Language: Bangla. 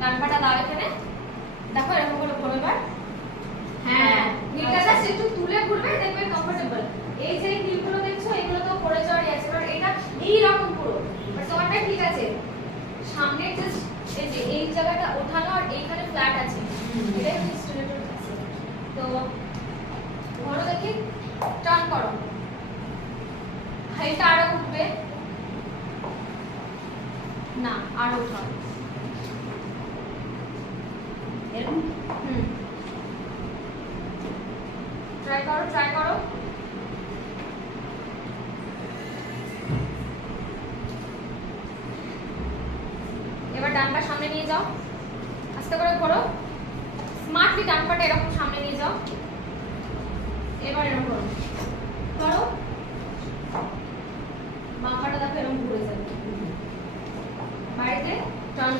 ডান পাটা দাও এখানে, দেখো এরকম করে ঘোরো এবার। হ্যাঁ হিলটা জাস্ট একটু তুলে ঘুরবে, দেখবে কমফোর্টেবল। এই যে হিলগুলো দেখছো এগুলো তো পড়ে যাওয়ারই আছে, কারণ এটা এই রকম পুরো, বাট তোমারটা ঠিক আছে। সামনে জাস্ট এই যে এই জায়গাটা ওঠানো আর এইখানে ফ্ল্যাট আছে, এটাই হচ্ছে স্টিলেটোর আছে। তো ঘোরো দেখি, টার্ন করো, হাইটটা আরো উঠবে না, আরো উঠাও এরকম। ট্রাই করো, ট্রাই করো। এবার ডান পা সামনে নিয়ে যাও, আস্তে করে ঘোরো, স্মার্টলি ডান পাটা এরকম সামনে নিয়ে যাও। এবার এরকম করো, করো, বাঁ পাটা দেখো এরকম ঘুরে যাবে। বাড়িতে টার্ন